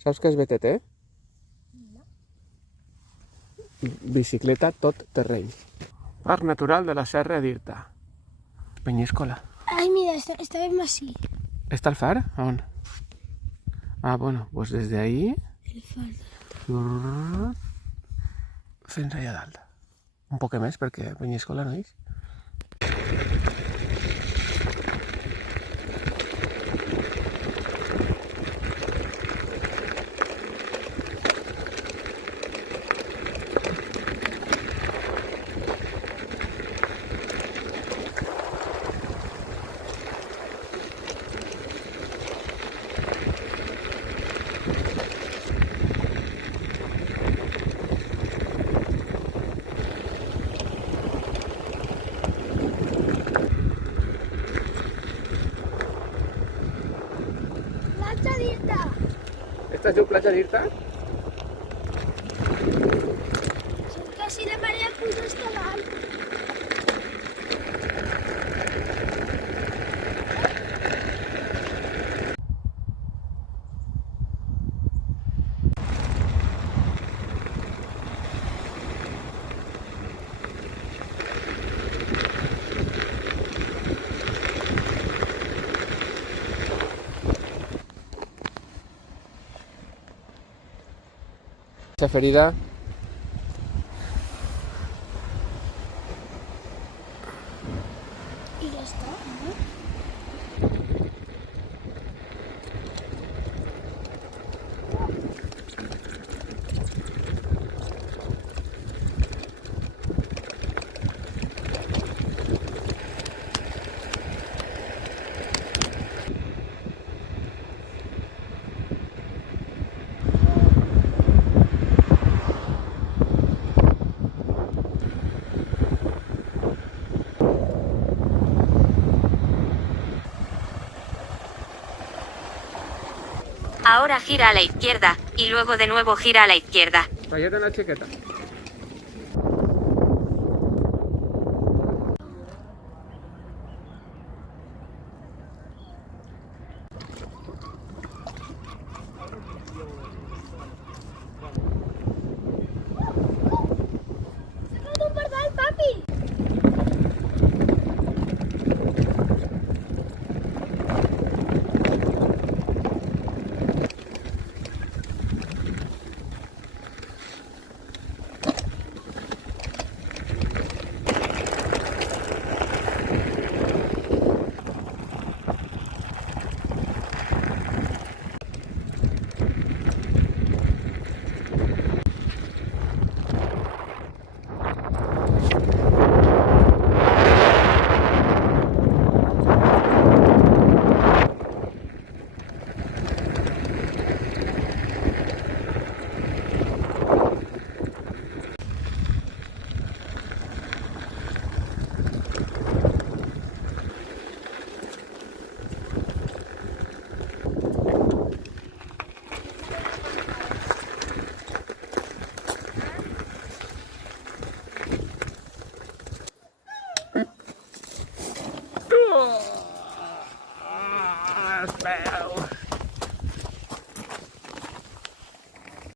Saps què és BTT? No. Bicicleta tot terreny. Parc Natural de la Serra d'Irta. Peñíscola. Ay, mira, esta vez más sí. ¿Está el far? ¿Aún? Ah, bueno, pues desde ahí... El far. Fins allà dalt. Un poc més perquè Peñíscola no és. Platja d'Irta. Esta es diu platja d'Irta? Casi la marea puja hasta dalt. Ferida. Y ya está, ¿no? Ahora gira a la izquierda, y luego de nuevo gira a la izquierda. Talla't en la xiqueta. ¡Saca un pardal, papi! Es veu.